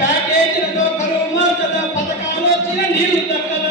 ప్యాకేజీలతో కరువు మార్చద పథకాలు వచ్చిన నీళ్ళు దక్కద